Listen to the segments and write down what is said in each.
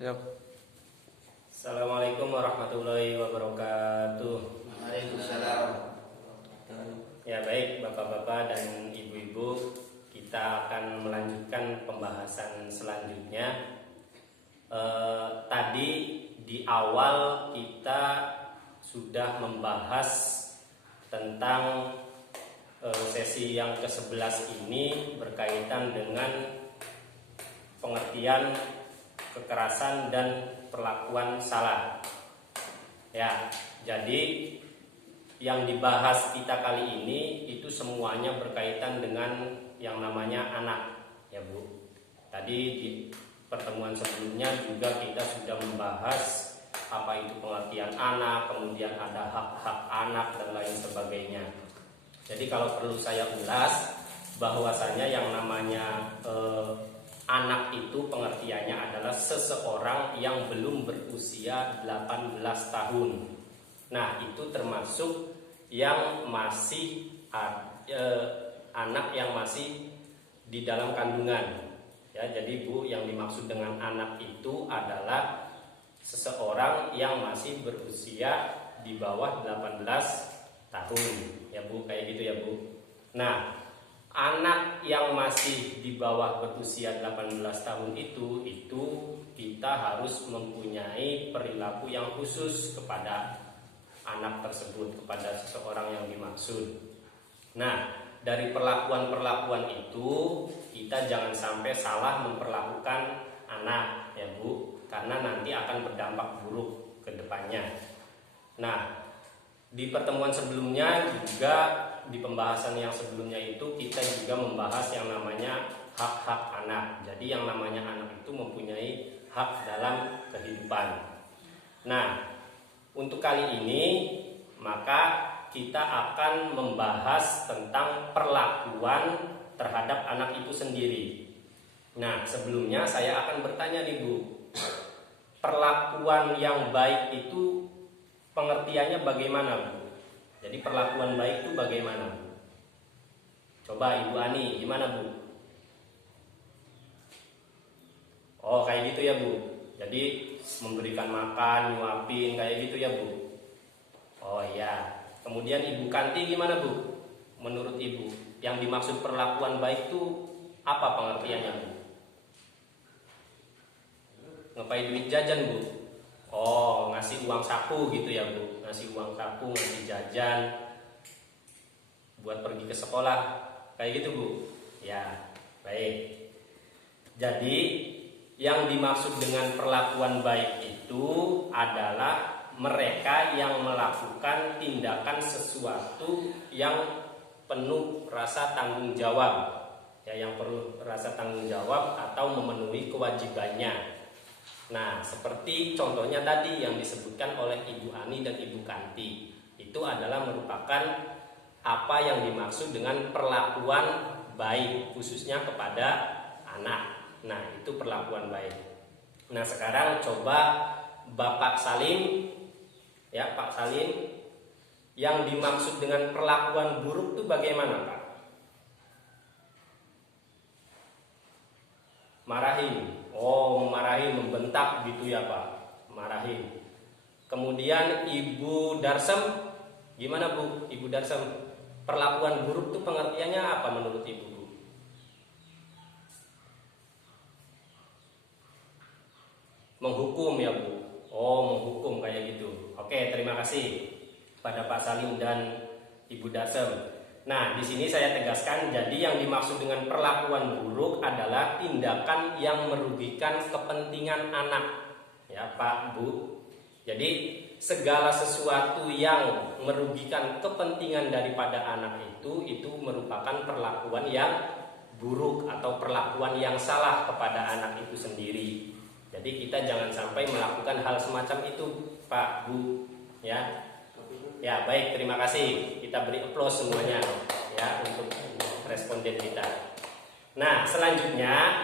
Yap. Assalamualaikum warahmatullahi wabarakatuh. Waalaikumsalam. Ya baik Bapak-bapak dan Ibu-ibu, kita akan melanjutkan pembahasan selanjutnya. Tadi di awal kita sudah membahas tentang sesi yang ke-11 ini berkaitan dengan pengertian kekerasan dan perlakuan salah. Ya, jadi yang dibahas kita kali ini itu semuanya berkaitan dengan yang namanya anak, ya Bu. Tadi di pertemuan sebelumnya juga kita sudah membahas apa itu pengertian anak, kemudian ada hak-hak anak dan lain sebagainya. Jadi kalau perlu saya ulas, bahwasanya yang namanya anak itu pengertiannya adalah seseorang yang belum berusia 18 tahun. Nah, itu termasuk yang masih anak yang masih di dalam kandungan. Ya, jadi Bu, yang dimaksud dengan anak itu adalah seseorang yang masih berusia di bawah 18 tahun. Ya Bu, kayak gitu ya Bu. Nah, anak yang masih di bawah berusia 18 tahun itu kita harus mempunyai perilaku yang khusus kepada anak tersebut, kepada seseorang yang dimaksud. Nah, dari perlakuan-perlakuan itu kita jangan sampai salah memperlakukan anak, ya Bu, karena nanti akan berdampak buruk ke depannya. Nah, di pertemuan sebelumnya juga, di pembahasan yang sebelumnya itu kita juga membahas yang namanya hak-hak anak. Jadi yang namanya anak itu mempunyai hak dalam kehidupan. Nah, untuk kali ini maka kita akan membahas tentang perlakuan terhadap anak itu sendiri. Nah, sebelumnya saya akan bertanya nih Bu, perlakuan yang baik itu pengertiannya bagaimana Bu? Jadi perlakuan baik itu bagaimana Bu? Coba Ibu Ani, gimana Bu? Oh, kayak gitu ya Bu. Jadi memberikan makan, nyuapin, kayak gitu ya Bu. Oh iya. Kemudian Ibu Kanti gimana Bu? Menurut Ibu, yang dimaksud perlakuan baik itu apa pengertiannya Bu? Ngepain duit jajan Bu? Oh, ngasih uang saku gitu ya Bu. Ngasih uang saku, ngasih jajan buat pergi ke sekolah. Kayak gitu Bu. Ya, baik. Jadi yang dimaksud dengan perlakuan baik itu adalah mereka yang melakukan tindakan sesuatu yang penuh rasa tanggung jawab, ya, yang perlu rasa tanggung jawab atau memenuhi kewajibannya. Nah, seperti contohnya tadi yang disebutkan oleh Ibu Ani dan Ibu Kanti, itu adalah merupakan apa yang dimaksud dengan perlakuan baik, khususnya kepada anak. Nah, itu perlakuan baik. Nah, sekarang coba Bapak Salim, ya Pak Salim, yang dimaksud dengan perlakuan buruk itu bagaimana Pak? Marahin. Oh, memarahi, membentak gitu ya Pak. Marahin. Kemudian Ibu Darsem, gimana Bu? Ibu Darsem, perlakuan buruk itu pengertiannya apa menurut Ibu Bu? Menghukum ya Bu. Oh, menghukum kayak gitu. Oke, terima kasih pada Pak Salim dan Ibu Darsem. Nah, di sini saya tegaskan, jadi yang dimaksud dengan perlakuan buruk adalah tindakan yang merugikan kepentingan anak. Ya, Pak, Bu. Jadi, segala sesuatu yang merugikan kepentingan daripada anak itu merupakan perlakuan yang buruk atau perlakuan yang salah kepada anak itu sendiri. Jadi, kita jangan sampai melakukan hal semacam itu, Pak, Bu. Ya. Ya, baik, terima kasih. Kita beri aplaus semuanya ya untuk responden kita. Nah, selanjutnya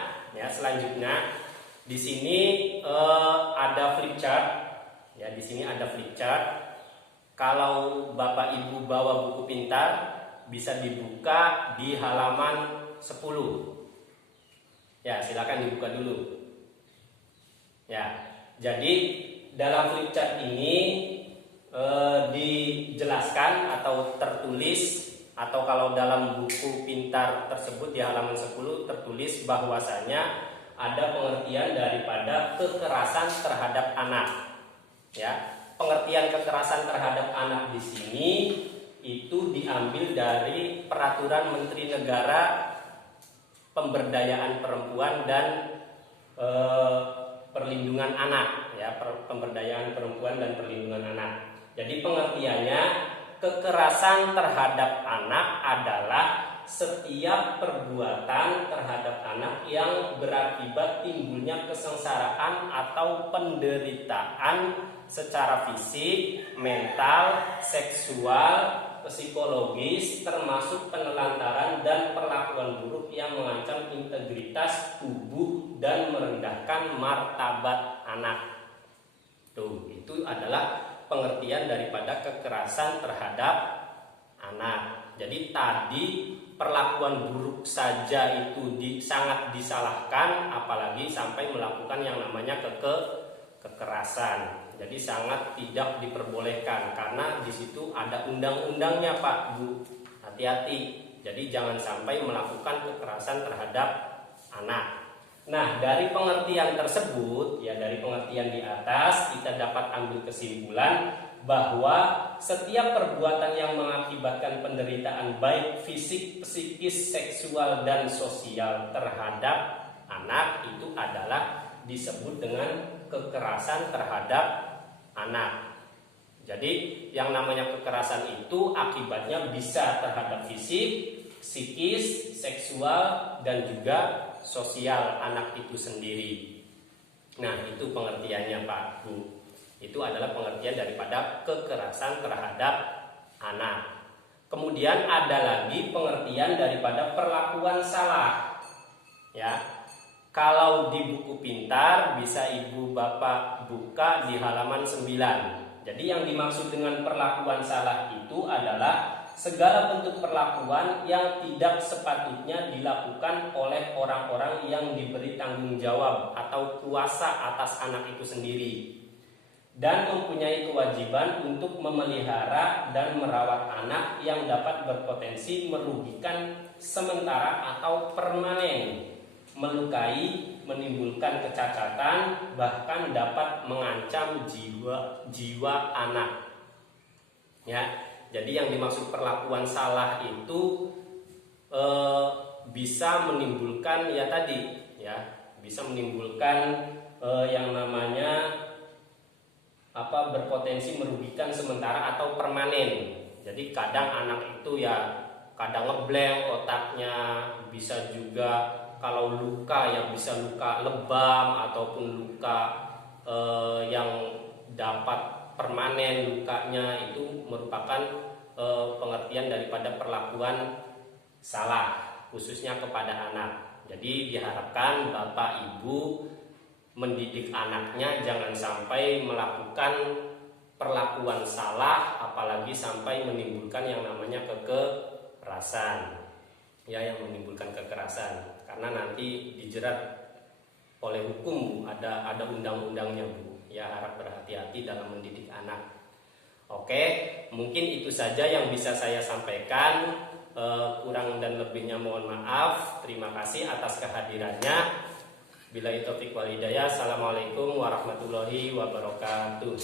di sini ada flip chart. Ya, di sini ada flip chart. Kalau Bapak Ibu bawa buku pintar, bisa dibuka di halaman 10. Ya, silakan dibuka dulu. Ya. Jadi dalam flipchart ini dijelaskan atau tertulis, atau kalau dalam buku pintar tersebut di halaman 10 tertulis bahwasanya ada pengertian daripada kekerasan terhadap anak. Ya, pengertian kekerasan terhadap anak di sini itu diambil dari Peraturan Menteri Negara Pemberdayaan Perempuan dan Perlindungan Anak, ya, pemberdayaan perempuan dan perlindungan anak. Jadi pengertiannya, kekerasan terhadap anak adalah setiap perbuatan terhadap anak yang berakibat timbulnya kesengsaraan atau penderitaan secara fisik, mental, seksual, psikologis, termasuk penelantaran dan perlakuan buruk yang mengancam integritas tubuh dan merendahkan martabat anak. Tuh, itu adalah pengertian daripada kekerasan terhadap anak. Jadi tadi perlakuan buruk saja itu sangat disalahkan, apalagi sampai melakukan yang namanya kekerasan. Jadi sangat tidak diperbolehkan karena di situ ada undang-undangnya, Pak, Bu. Hati-hati. Jadi jangan sampai melakukan kekerasan terhadap anak. Nah, dari pengertian tersebut, ya dari pengertian di atas, kita dapat ambil kesimpulan bahwa setiap perbuatan yang mengakibatkan penderitaan baik fisik, psikis, seksual, dan sosial terhadap anak itu adalah disebut dengan kekerasan terhadap anak. Jadi yang namanya kekerasan itu akibatnya bisa terhadap fisik, psikis, seksual, dan juga sosial anak itu sendiri. Nah, itu pengertiannya, Pak, Bu. Itu adalah pengertian daripada kekerasan terhadap anak. Kemudian ada lagi pengertian daripada perlakuan salah. Ya. Kalau di buku pintar bisa Ibu Bapak buka di halaman 9. Jadi yang dimaksud dengan perlakuan salah itu adalah segala bentuk perlakuan yang tidak sepatutnya dilakukan oleh orang-orang yang diberi tanggung jawab atau kuasa atas anak itu sendiri dan mempunyai kewajiban untuk memelihara dan merawat anak yang dapat berpotensi merugikan sementara atau permanen, melukai, menimbulkan kecacatan, bahkan dapat mengancam jiwa anak. Ya. Jadi yang dimaksud perlakuan salah itu bisa menimbulkan ya tadi, ya bisa menimbulkan yang namanya berpotensi merugikan sementara atau permanen. Jadi kadang anak itu ya kadang ngeblank otaknya, bisa juga kalau luka ya bisa luka lebam ataupun luka yang dapat permanen lukanya, itu merupakan pengertian daripada perlakuan salah khususnya kepada anak. Jadi diharapkan Bapak Ibu mendidik anaknya jangan sampai melakukan perlakuan salah, apalagi sampai menimbulkan yang namanya kekerasan. Ya, yang menimbulkan kekerasan, karena nanti dijerat oleh hukum, ada undang-undangnya, Bu. Ya, harap berhati-hati dalam mendidik anak. Oke, mungkin itu saja yang bisa saya sampaikan. Kurang dan lebihnya mohon maaf. Terima kasih atas kehadirannya. Billahi taufiq wal hidayah. Assalamualaikum warahmatullahi wabarakatuh.